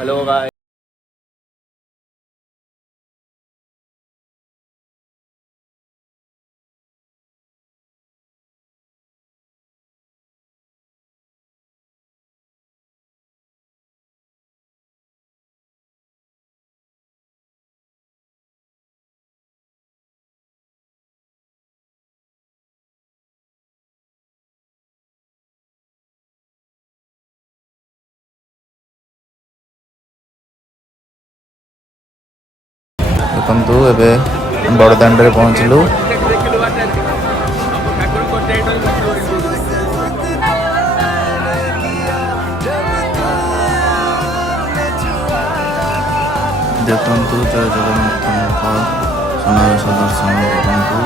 Hello guys. ଦେଖନ୍ତୁ ଏବେ ବଡ଼ଦାଣ୍ଡରେ ପହଞ୍ଚିଲୁ। ଦେଖନ୍ତୁ ଜୟ ଜଗନ୍ନାଥଙ୍କ ସୁନାବେଶ ଦର୍ଶନ କରନ୍ତୁ।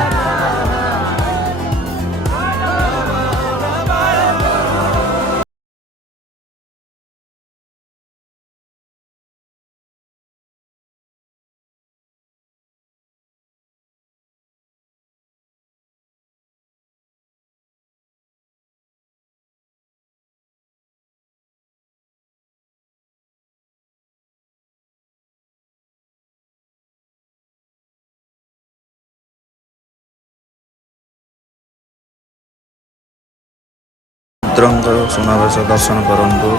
ରୁଦ୍ରଙ୍କ ସୁନାବେଶ ଦର୍ଶନ କରନ୍ତୁ।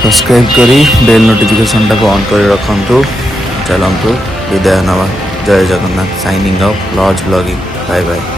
सब्सक्राइब करी बेल नोटिफिकेशन टाको ऑन कर रखंतु। चलंतु विदाय नवा। जय Jagannath. Signing off lodge blogging. Bye bye.